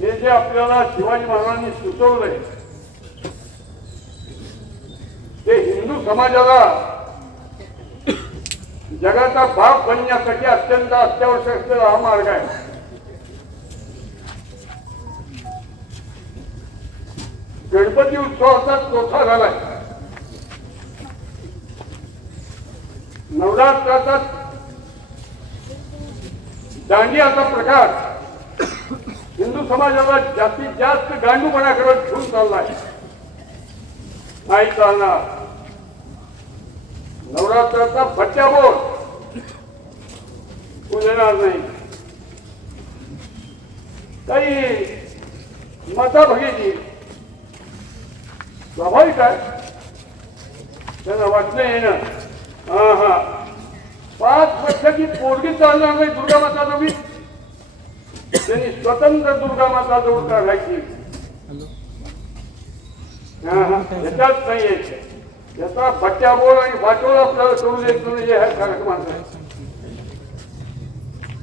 हे जे आपल्याला शिवाजी महाराजांनी सुचवलंय ते हिंदू समाजाला जगाचा भाग बनण्यासाठी अत्यंत अत्यावश्यक असलेला हा मार्ग आहे. गणपती उत्सवाचा चौथा झालाय. नवरात्राचा दांडियाचा प्रकार. हिंदू समाजाला जास्तीत जास्त गांडूपणाकडे घेऊन चाललाय. नाही चालणार. नवरात्राचा भट्ट्याबोर येणार नाही? काही मता भगीची स्वाभाविक आहे. त्यांना वाटणं येणं. हा हा. पाच वर्षाची पोरगी चालणार नाही दुर्गा माता नवीन त्यांनी स्वतंत्र दुर्गा माता जवळ काढायची याच्यात नाही यायचं याचा भट्ट्याबोळ आणि वाटोळ आपल्याला करू देत नाही हे ह्या कार्यक्रमाचं आहे.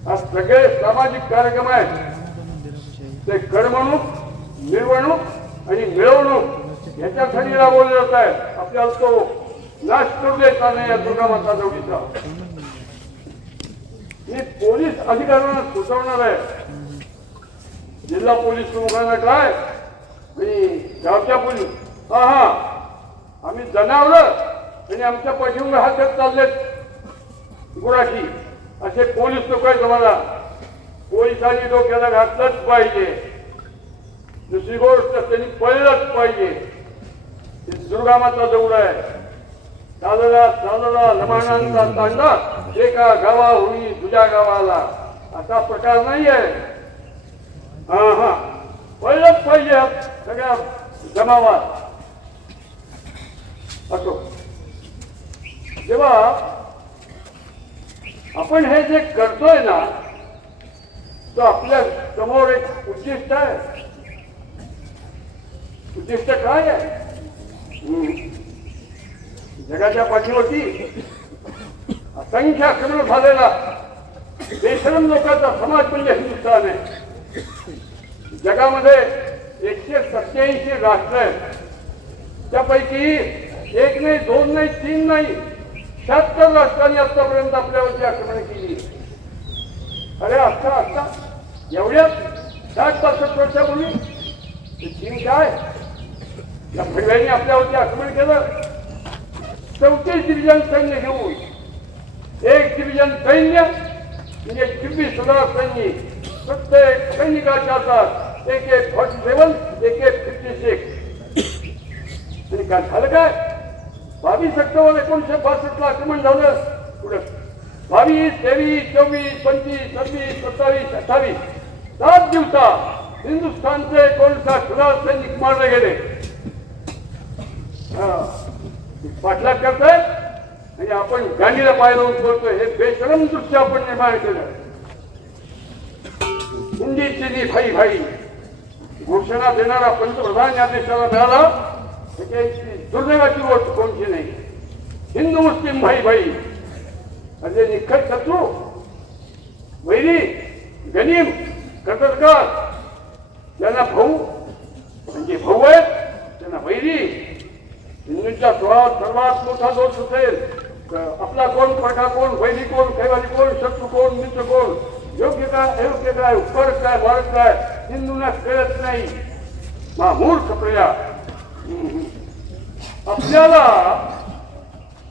हा सगळे सामाजिक कार्यक्रम आहेत. ते करमणूक मिरवणूक आणि मिळवणूक याच्यासाठी राबवले जात आहेत. आपल्याला तो नाश करू द्यायचा नाही या दुर्गा माता जोडीचा मी पोलीस अधिकाऱ्यांना सुचवणार आहे. जिल्हा पोलीस प्रमुखांना काय? आणि गावच्या पोलीस. हा हा. आम्ही जनावर आणि आमच्या पाठीवर हातात चाललेत. गुराखी. असे पोलीस लोक आहेत तुम्हाला पोलिसांनी डोक्याला घातलंच पाहिजे. दुसरी गोष्ट त्यांनी पळलंच पाहिजे. दुर्गामाचा दुर्गामाता जवळ आहे. चालला चालला लमाणांचा तांडा एका गावा होई तुझ्या गावाला. असा प्रकार नाही आहे हा हा पळलंच पाहिजे सगळ्या जमावात असो. जेव्हा आपण हे जे करतोय ना तो आपल्यासमोर एक उद्दिष्ट आहे. उद्दिष्ट काय आहे? हम्म. जगाच्या पाठीवरती असंख्य आक्रमण झालेला. बेशरम लोकांचा समाज म्हणजे हिंदुस्थान आहे. जगामध्ये एकशे सत्याऐंशी राष्ट्र आहेत. त्यापैकी एक नाही दोन नाही तीन नाही शहात्तर राष्ट्रांनी आतापर्यंत आपल्यावरती आक्रमण केली. अरे असता असता एवढ्या साठ पासष्ट वर्षापूर्वी चीन काय? या भडव्यांनी आपल्यावरती आक्रमण केलं. चौतीस डिव्हिजन सैन्य घेऊन एक डिव्हिजन सैन्य म्हणजे चोवीस हजार सैनिक प्रत्येक सैनिकाच्या हातात एक एक फॉर्टी सेवन एक एक फिफ्टी सिक्स आणि काय झालं काय? बावीस ऑक्टोबर एकोणीशे बासष्ट ला आक्रमण झालं. पुढे बावीस तेवीस चोवीस पंचवीस सव्वीस सत्तावीस अठ्ठावीस. सात दिवसात हिंदुस्थानचे एकोणसाठ हजार सैनिक मारले गेले. हा. पाठलाग करताय आणि आपण गांधीला पाहिलं बोलतोय. हे बेशरम दृश्य आपण निर्माण केलं. हिंदी चिनी भाई भाई घोषणा देणारा पंतप्रधान या देशाला मिळाला त्याची दुर्दैवाची गोष्ट कोणती नाही. हिंदू मुस्लिम भाई भाई. म्हणजे निखट शत्रू. वैरी गनीम कर्तृत्वकार त्यांना भाऊ म्हणजे भाऊ आहेत त्यांना वैरी. हिंदूंच्या स्वभावात सर्वात मोठा दोष असेल तर आपला कोण प्रकार कोण वैरी कोण खैवारी कोण शत्रू कोण मित्र कोण? योग्य काय अयोग्य काय फरक काय वाढत काय हिंदूंना कळत नाही. मा मूर्ख प्रया. आपल्याला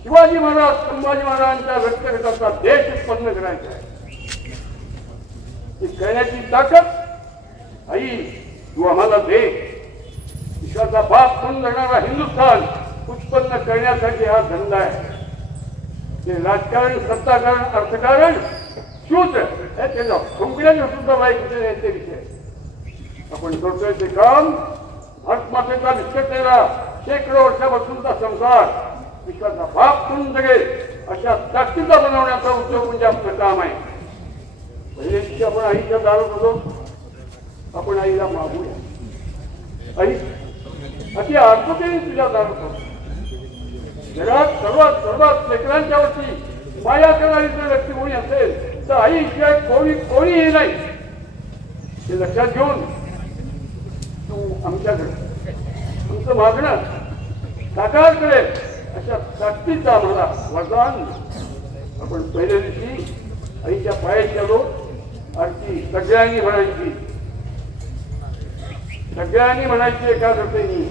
शिवाजी महाराज संभाजी महाराजांच्या व्यक्तिगताचा देश उत्पन्न करायचा आहे. ती करण्याची ताकद आई तू आम्हाला दे. विश्वाचा बाप म्हणून जगणारा हिंदुस्थान उत्पन्न करण्यासाठी हा धंदा आहे. ते राजकारण सत्ताकारण अर्थकारण शूद्र हे त्याला खुंबल्याने सुद्धा माहिती नाही ते विषय आपण करतोय ते काम भारत मातेचा विस्कटलेला शेकडो वर्षापासूनचा संसार विश्वाचा बाप करून जगेल अशा ताकदीचा बनवण्याचा उद्योग म्हणजे आपलं काम आहे पहिल्या दिवशी आपण आईच्या दारात होतो आपण आईला मागूया आई अशी आर्ततेने तुझ्या दारात होतो जगात सर्वात सर्वात लेकरांच्या वरती माया करणारी जर व्यक्ती कोणी असेल तर आईशिवाय कोणी कोणी हे नाही. हे लक्षात घेऊन तू आमच्याकडे तुमचं मागणं काकाकडे अशा ताकदीचं आम्हाला वरदान. आपण पहिल्या दिवशी आईच्या पायाची आलो आरती सगळ्यांनी म्हणायची. सगळ्यांनी म्हणायची एका घटनेनी